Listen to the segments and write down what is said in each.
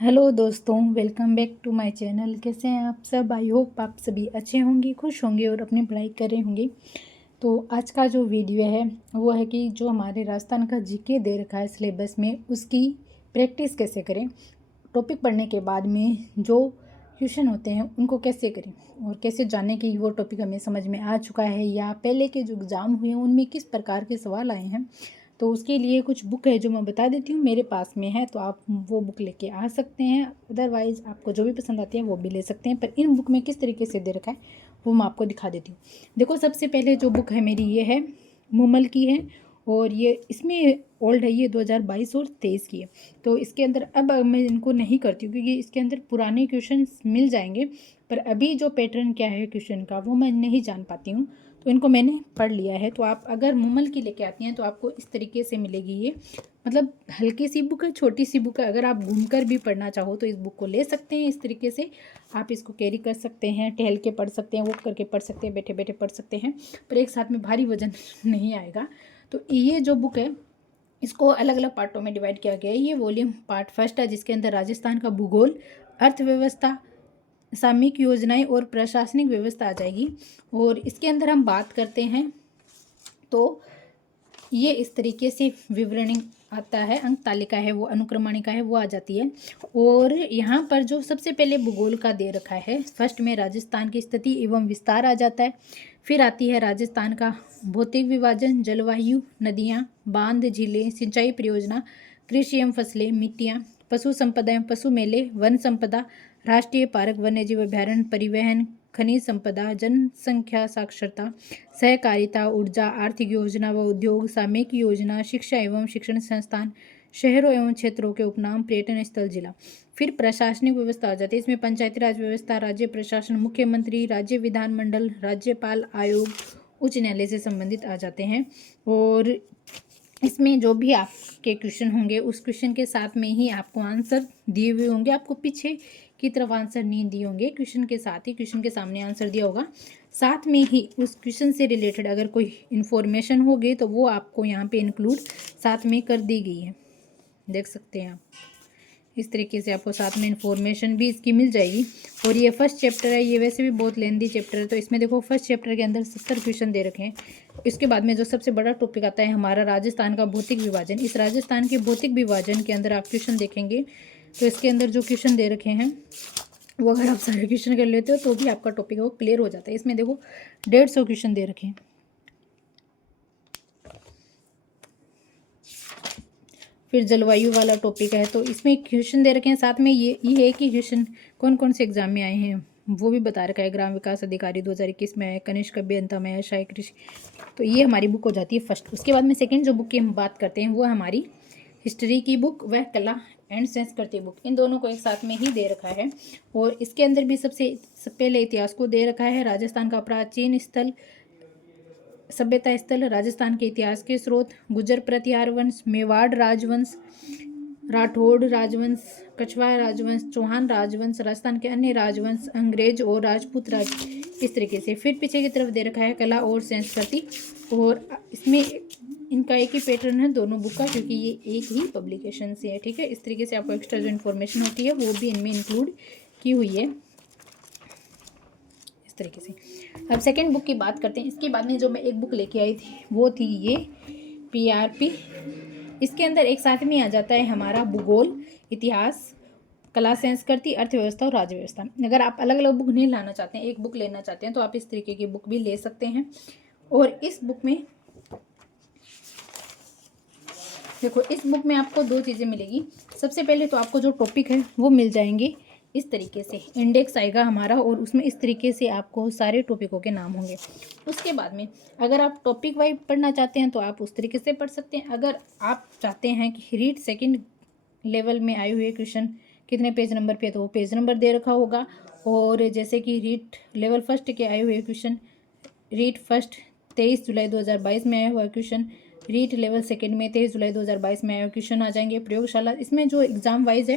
Hello दोस्तों, welcome back to my channel. कैसे हैं आप सब? आई होप आप सभी अच्छे होंगे, खुश होंगे और अपनी पढ़ाई कर रहे होंगे। तो आज का जो वीडियो है वो है कि जो हमारे राजस्थान का जीके दे रखा है सिलेबस में, उसकी प्रैक्टिस कैसे करें। टॉपिक पढ़ने के बाद में जो क्वेश्चन होते हैं उनको कैसे करें और कैसे जाने कि वो टॉपिक हमें समझ में आ चुका है या पहले के जो एग्ज़ाम हुए हैं उनमें किस प्रकार के सवाल आए हैं। तो उसके लिए कुछ बुक है जो मैं बता देती हूँ, मेरे पास में है, तो आप वो बुक लेके आ सकते हैं। अदरवाइज़ आपको जो भी पसंद आती है वो भी ले सकते हैं, पर इन बुक में किस तरीके से दे रखा है वो मैं आपको दिखा देती हूँ। देखो, सबसे पहले जो बुक है मेरी ये है, मूमल की है, और ये इसमें ओल्ड है, ये 2022 और 23 की है। तो इसके अंदर अब मैं इनको नहीं करती हूँ क्योंकि इसके अंदर पुराने क्वेश्चन मिल जाएंगे, पर अभी जो पैटर्न क्या है क्वेश्चन का वो मैं नहीं जान पाती हूँ, तो इनको मैंने पढ़ लिया है। तो आप अगर मूमल की लेके आती हैं तो आपको इस तरीके से मिलेगी ये, मतलब हल्की सी बुक है, छोटी सी बुक है। अगर आप घूमकर भी पढ़ना चाहो तो इस बुक को ले सकते हैं। इस तरीके से आप इसको कैरी कर सकते हैं, टहल के पढ़ सकते हैं, वॉक करके पढ़ सकते हैं, बैठे बैठे पढ़ सकते हैं, पर एक साथ में भारी वजन नहीं आएगा। तो ये जो बुक है इसको अलग अलग पार्टों में डिवाइड किया गया है। ये वॉल्यूम पार्ट फर्स्ट है जिसके अंदर राजस्थान का भूगोल, अर्थव्यवस्था, सामयिक योजनाएं और प्रशासनिक व्यवस्था आ जाएगी। और इसके अंदर हम बात करते हैं तो ये इस तरीके से विवरणी आता है, अंक तालिका है वो, अनुक्रमणिका है वो आ जाती है। और यहाँ पर जो सबसे पहले भूगोल का दे रखा है, फर्स्ट में राजस्थान की स्थिति एवं विस्तार आ जाता है। फिर आती है राजस्थान का भौतिक विभाजन, जलवायु, नदियाँ, बांध, झीलें, सिंचाई परियोजना, कृषि एवं फसलें, मिट्टियाँ, पशु संपदा एवं पशु मेले, वन संपदा, राष्ट्रीय पार्क, वन्यजीव अभ्यारण्य, परिवहन, खनिज संपदा, जनसंख्या साक्षरता, सहकारिता, ऊर्जा, आर्थिक योजना व उद्योग, सामयिक योजना, शिक्षा एवं शिक्षण संस्थान, शहरों एवं क्षेत्रों के उपनाम, पर्यटन स्थल, जिला। फिर प्रशासनिक व्यवस्था आ जाती है। इसमें पंचायती राज व्यवस्था, राज्य प्रशासन, मुख्यमंत्री, राज्य विधानमंडल, राज्यपाल, आयोग, उच्च न्यायालय से संबंधित आ जाते हैं। और इसमें जो भी आपके क्वेश्चन होंगे उस क्वेश्चन के साथ में ही आपको आंसर दिए हुए होंगे, आपको पीछे की तरफ आंसर नहीं दिए होंगे, क्वेश्चन के साथ ही क्वेश्चन के सामने आंसर दिया होगा। साथ में ही उस क्वेश्चन से रिलेटेड अगर कोई इन्फॉर्मेशन होगी तो वो आपको यहाँ पे इंक्लूड साथ में कर दी गई है, देख सकते हैं आप। इस तरीके से आपको साथ में इन्फॉर्मेशन भी इसकी मिल जाएगी। और ये फर्स्ट चैप्टर है, ये वैसे भी बहुत लेंदी चैप्टर है, तो इसमें देखो फर्स्ट चैप्टर के अंदर 70 क्वेश्चन दे रखे हैं। इसके बाद में जो सबसे बड़ा टॉपिक आता है हमारा राजस्थान का भौतिक विभाजन। इस राजस्थान के भौतिक विभाजन के अंदर आप क्वेश्चन देखेंगे तो इसके अंदर जो क्वेश्चन दे रखे हैं वो अगर आप सारे क्वेश्चन कर लेते हो तो भी आपका टॉपिक वो क्लियर हो जाता है। इसमें देखो 150 क्वेश्चन दे रखे हैं। फिर जलवायु वाला टॉपिक है तो इसमें क्वेश्चन दे रखे हैं, साथ में ये है कि क्वेश्चन कौन कौन से एग्जाम में आए हैं वो भी बता रखा है। ग्राम विकास अधिकारी 2021 में है, कनिष्क अभियंता में है, सहायक कृषि। तो ये हमारी बुक हो जाती है फर्स्ट। उसके बाद में सेकंड जो बुक की हम बात करते हैं वो हमारी हिस्ट्री की बुक व कला एंड संस्कृति बुक। इन दोनों को एक साथ में ही दे रखा है। और इसके अंदर भी सबसे पहले इतिहास को दे रखा है। राजस्थान का प्राचीन स्थल, सभ्यता स्थल, राजस्थान के इतिहास के स्रोत, गुर्जर प्रतिहार वंश, मेवाड़ राजवंश, राठौड़ राजवंश, कछवाहा राजवंश, चौहान राजवंश, राजस्थान के अन्य राजवंश, अंग्रेज और राजपूत राज, इस तरीके से। फिर पीछे की तरफ दे रखा है कला और संस्कृति। और इसमें इनका एक ही पैटर्न है दोनों बुक का, क्योंकि ये एक ही पब्लिकेशन से है, ठीक है। इस तरीके से आपको एक्स्ट्रा जो इन्फॉर्मेशन होती है वो भी इनमें इंक्लूड की हुई है, इस तरीके से। अब सेकंड बुक की बात करते हैं। इसके बाद में जो मैं एक बुक लेके आई थी वो थी ये PRP। इसके अंदर एक साथ में आ जाता है हमारा भूगोल, इतिहास, कला संस्कृति, अर्थव्यवस्था और राज्य व्यवस्था। अगर आप अलग अलग बुक नहीं लाना चाहते हैं, एक बुक लेना चाहते हैं, तो आप इस तरीके की बुक भी ले सकते हैं। और इस बुक में देखो, इस बुक में आपको दो चीज़ें मिलेगी। सबसे पहले तो आपको जो टॉपिक है वो मिल जाएंगे इस तरीके से, इंडेक्स आएगा हमारा और उसमें इस तरीके से आपको सारे टॉपिकों के नाम होंगे। उसके बाद में अगर आप टॉपिक वाइज पढ़ना चाहते हैं तो आप उस तरीके से पढ़ सकते हैं। अगर आप चाहते हैं कि रीड सेकंड लेवल में आए हुए क्वेश्चन कितने पेज नंबर पे, तो वो पेज नंबर दे रखा होगा। और जैसे कि रीड लेवल फर्स्ट के आए हुए क्वेश्चन, रीड फर्स्ट 23 जुलाई 2022 में आया हुआ क्वेश्चन, रीड लेवल सेकंड में 23 जुलाई 2022 में आया क्वेश्चन आ जाएंगे। प्रयोगशाला, इसमें जो एग्जाम वाइज है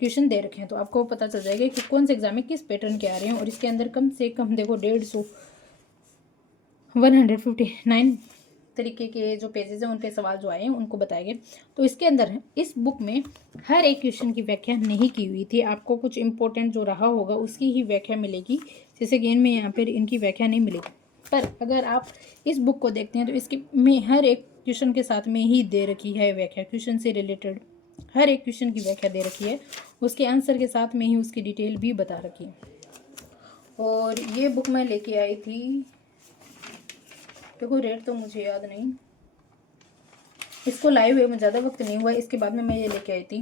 क्वेश्चन दे रखे हैं तो आपको पता चल जाएगा कि कौन से एग्जाम में किस पैटर्न के आ रहे हैं। और इसके अंदर कम से कम देखो 159 तरीके के जो पेजेस हैं उन पे सवाल जो आए हैं उनको बताया गया। तो इसके अंदर इस बुक में हर एक क्वेश्चन की व्याख्या नहीं की हुई थी, आपको कुछ इंपॉर्टेंट जो रहा होगा उसकी ही व्याख्या मिलेगी, जैसे कि इनमें यहाँ पर इनकी व्याख्या नहीं मिलेगी। पर अगर आप इस बुक को देखते हैं तो इसके में हर एक क्वेश्चन के साथ में ही दे रखी है व्याख्या, क्वेश्चन से रिलेटेड हर एक क्वेश्चन की व्याख्या दे रखी है, उसके आंसर के साथ में ही उसकी डिटेल भी बता रखी है। और ये बुक मैं लेके आई थी, देखो रेट तो मुझे याद नहीं, इसको लाए हुए में ज़्यादा वक्त नहीं हुआ, इसके बाद में मैं ये लेके आई थी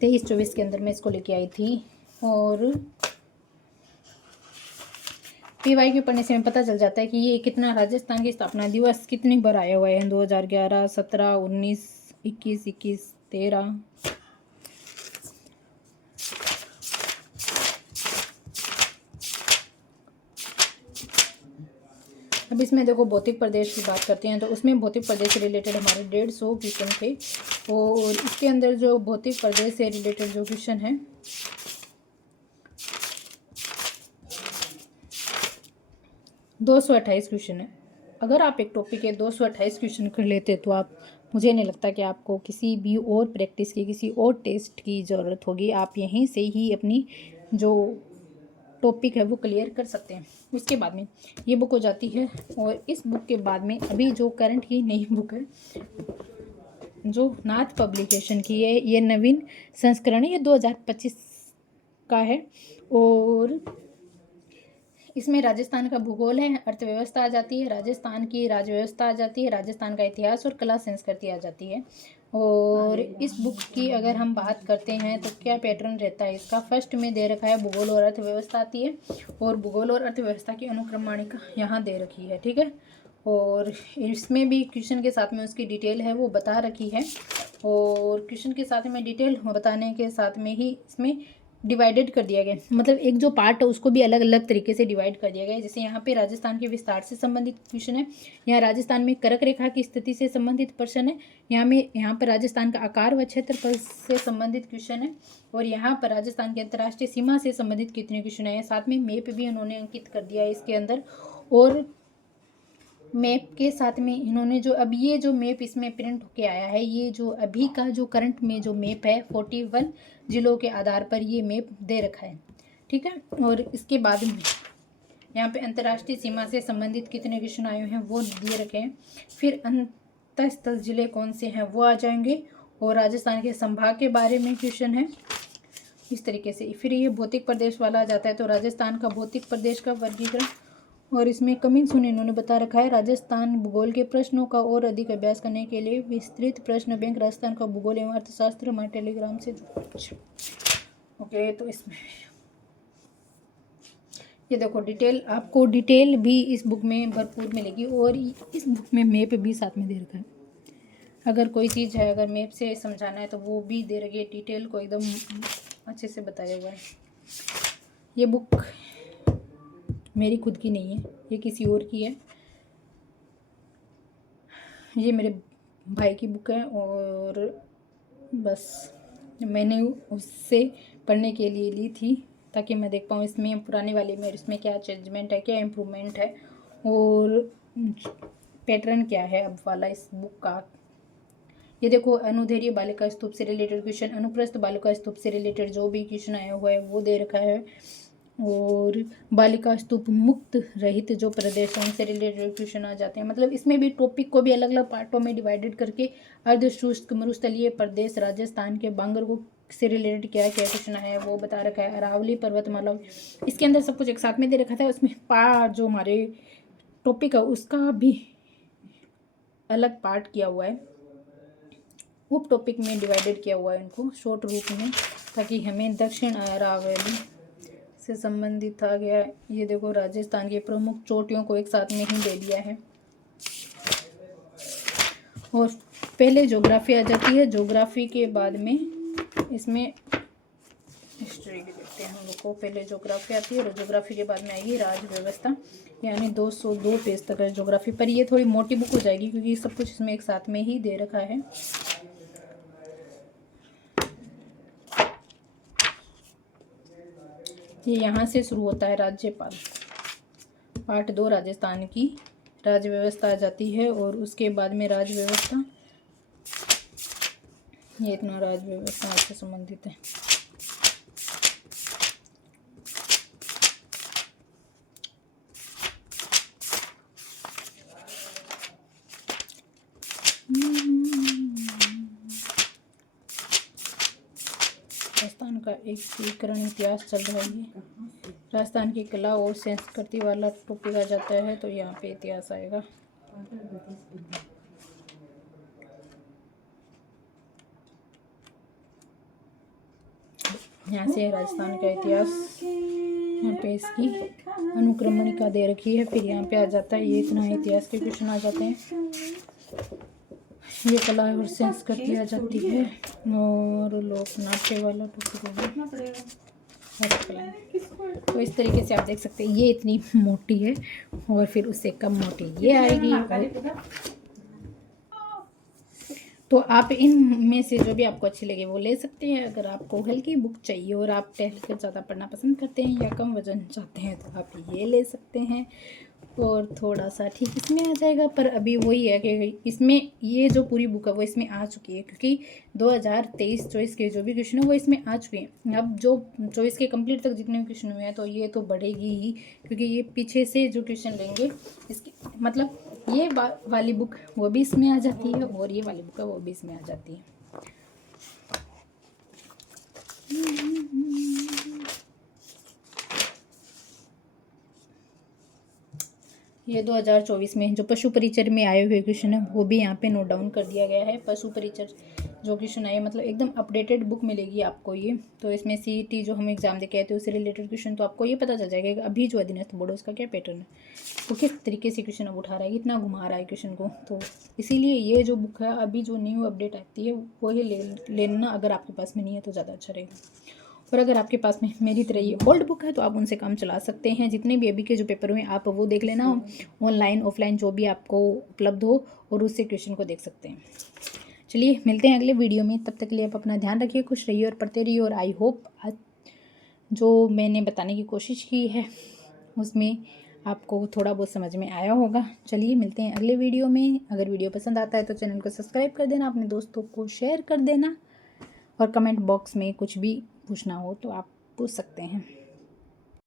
23-24 के अंदर मैं इसको लेके आई थी। और PY के पढ़ने से हमें पता चल जाता है कि ये कितना राजस्थान की स्थापना दिवस कितनी बार आया हुआ है, 2011, 17, 19, 21, 13। अब इसमें देखो भौतिक प्रदेश की बात करते हैं तो उसमें भौतिक प्रदेश से रिलेटेड हमारे 150 क्वेश्चन थे। और इसके अंदर जो भौतिक प्रदेश से रिलेटेड जो क्वेश्चन है 228 क्वेश्चन है। अगर आप एक टॉपिक के 228 क्वेश्चन कर लेते तो आप, मुझे नहीं लगता कि आपको किसी भी और प्रैक्टिस की, किसी और टेस्ट की ज़रूरत होगी, आप यहीं से ही अपनी जो टॉपिक है वो क्लियर कर सकते हैं। उसके बाद में ये बुक हो जाती है। और इस बुक के बाद में अभी जो करंट की नई बुक है जो नाथ पब्लिकेशन की है, ये नवीन संस्करण है, ये 2025 का है। और इसमें राजस्थान का भूगोल है, अर्थव्यवस्था आ जाती है, राजस्थान की राज्य व्यवस्था आ जाती है, राजस्थान का इतिहास और कला संस्कृति आ जाती है। और इस बुक की अगर हम बात करते हैं तो क्या पैटर्न रहता है इसका, फर्स्ट में दे रखा है भूगोल और अर्थव्यवस्था आती है, और भूगोल और अर्थव्यवस्था की अनुक्रमणिका यहाँ दे रखी है, ठीक है। और इसमें भी क्वेश्चन के साथ में उसकी डिटेल है वो बता रखी है। और क्वेश्चन के साथ में डिटेल बताने के साथ में ही इसमें डिवाइडेड कर दिया गया, मतलब एक जो पार्ट है उसको भी अलग अलग तरीके से डिवाइड कर दिया गया। जैसे यहाँ पे राजस्थान के विस्तार से संबंधित क्वेश्चन है, यहाँ राजस्थान में कर्क रेखा की स्थिति से संबंधित प्रश्न है, यहाँ पर राजस्थान का आकार व क्षेत्रफल से संबंधित क्वेश्चन है, और यहाँ पर राजस्थान की अंतर्राष्ट्रीय सीमा से संबंधित कितने क्वेश्चन है। साथ में मैप भी उन्होंने अंकित कर दिया है इसके अंदर। और मैप के साथ में इन्होंने जो अब ये जो मैप इसमें प्रिंट होके आया है, ये जो अभी का जो करंट में जो मैप है 41 जिलों के आधार पर ये मैप दे रखा है, ठीक है। और इसके बाद में यहाँ पे अंतर्राष्ट्रीय सीमा से संबंधित कितने क्वेश्चन आए हैं वो दिए रखे हैं। फिर अंतःस्थल जिले कौन से हैं वो आ जाएंगे, और राजस्थान के संभाग के बारे में क्वेश्चन है इस तरीके से। फिर ये भौतिक प्रदेश वाला आ जाता है, तो राजस्थान का भौतिक प्रदेश का वर्गीकरण, और इसमें कमिंग सून इन्होंने बता रखा है राजस्थान भूगोल के प्रश्नों का और अधिक अभ्यास करने के लिए विस्तृत प्रश्न बैंक राजस्थान का भूगोल एवं अर्थशास्त्र हमारे टेलीग्राम से ओके। तो इसमें ये देखो डिटेल, आपको डिटेल भी इस बुक में भरपूर मिलेगी, और इस बुक में मैप भी साथ में दे रखा है। अगर कोई चीज़ है अगर मैप से समझाना है तो वो भी दे रखी है, डिटेल को एकदम अच्छे से बताया हुआ है। ये बुक मेरी खुद की नहीं है, ये किसी और की है, ये मेरे भाई की बुक है, और बस मैंने उससे पढ़ने के लिए ली थी ताकि मैं देख पाऊँ इसमें पुराने वाले में इसमें क्या चेंजमेंट है, क्या इम्प्रूवमेंट है, और पैटर्न क्या है अब वाला इस बुक का। ये देखो अनुदैर्य बालिका स्तूप से रिलेटेड क्वेश्चन, अनुप्रस्थ बालिका स्तूप से रिलेटेड जो भी क्वेश्चन आया हुआ है वो दे रखा है, और बालिका स्तूप मुक्त रहित जो प्रदेश है उनसे रिलेटेड क्वेश्चन आ जाते हैं। मतलब इसमें भी टॉपिक को भी अलग अलग पार्टों में डिवाइडेड करके अर्धशुष्क मरुस्थलीय प्रदेश राजस्थान के बांगरगुट से रिलेटेड क्या क्या क्वेश्चन है वो बता रखा है। अरावली पर्वतमाला, इसके अंदर सब कुछ एक साथ में दे रखा था, उसमें पार्ट जो हमारे टॉपिक है उसका भी अलग पार्ट किया हुआ है, उप टॉपिक में डिवाइडेड किया हुआ है इनको शॉर्ट रूप में, ताकि हमें दक्षिण अरावली से संबंधित आ गया। ये देखो राजस्थान की प्रमुख चोटियों को एक साथ में ही दे दिया है। और पहले ज्योग्राफी आ जाती है, ज्योग्राफी के बाद में इसमें हिस्ट्री भी देखते हैं हम लोग को। पहले ज्योग्राफी आती है और ज्योग्राफी के बाद में आएगी राज्य व्यवस्था, यानी 202 पेज तक है ज्योग्राफी। पर ये थोड़ी मोटी बुक हो जाएगी क्योंकि सब कुछ इसमें एक साथ में ही दे रखा है। ये यहाँ से शुरू होता है राज्यपाल, पार्ट 2 राजस्थान की राज्य व्यवस्था आ जाती है और उसके बाद में राज्य व्यवस्था, ये इतना राज्य व्यवस्था से संबंधित है। राजस्थान का एकीकरण इतिहास चल रहा है। राजस्थान की कला और संस्कृति वाला टॉपिक आ जाता है तो यहाँ पे इतिहास आएगा। यहाँ से राजस्थान का इतिहास, यहाँ पे इसकी अनुक्रमणिका दे रखी है, फिर यहाँ पे आ जाता है ये इतना इतिहास के क्वेश्चन आ जाते हैं। ये कला और संस्कृति आ जाती है और लोक नाट्य वाला टॉपिक होगा। तो इस तरीके से आप देख सकते हैं ये इतनी मोटी है और फिर उससे कम मोटी ये आएगी। तो आप इन में से जो भी आपको अच्छी लगे वो ले सकते हैं। अगर आपको हल्की बुक चाहिए और आप टहल कर ज़्यादा पढ़ना पसंद करते हैं या कम वजन चाहते हैं तो आप ये ले सकते हैं और थोड़ा सा ठीक इसमें आ जाएगा। पर अभी वही है कि इसमें ये जो पूरी बुक है वो इसमें आ चुकी है, क्योंकि 2023-24 के जो भी क्वेश्चन है वो इसमें आ चुके हैं। अब जो 24 के कंप्लीट तक जितने भी क्वेश्चन हुए हैं तो ये तो बढ़ेगी ही, क्योंकि ये पीछे से जो क्वेश्चन लेंगे इसकी मतलब ये वाली बुक वो भी इसमें आ जाती है और ये वाली बुक है वो भी इसमें आ जाती है। ये 2024 में जो पशु परिचर में आए हुए क्वेश्चन है वो भी यहाँ पे नोट डाउन कर दिया गया है। पशु परिचर जो क्वेश्चन आए मतलब एकदम अपडेटेड बुक मिलेगी आपको ये। तो इसमें CET जो हम एग्जाम दे के आए थे उससे रिलेटेड क्वेश्चन तो आपको ये पता चल जाएगा कि अभी जो अधीनस्थ बोर्ड है उसका क्या पैटर्न है, वो किस तरीके से क्वेश्चन अब उठा रहा है, कितना घुमा रहा है क्वेश्चन को। तो इसीलिए ये जो बुक है अभी जो न्यू अपडेट आती है वही लेना, अगर आपके पास में नहीं है तो ज़्यादा अच्छा रहेगा। और अगर आपके पास में मेरी तरह ये ओल्ड बुक है तो आप उनसे काम चला सकते हैं। जितने भी अभी के जो पेपर हुए आप वो देख लेना, ऑनलाइन ऑफलाइन जो भी आपको उपलब्ध हो, और उससे क्वेश्चन को देख सकते हैं। चलिए मिलते हैं अगले वीडियो में, तब तक के लिए आप अपना ध्यान रखिए, खुश रहिए और पढ़ते रहिए। और आई होप जो मैंने बताने की कोशिश की है उसमें आपको थोड़ा बहुत समझ में आया होगा। चलिए मिलते हैं अगले वीडियो में। अगर वीडियो पसंद आता है तो चैनल को सब्सक्राइब कर देना, अपने दोस्तों को शेयर कर देना और कमेंट बॉक्स में कुछ भी पूछना हो तो आप पूछ सकते हैं।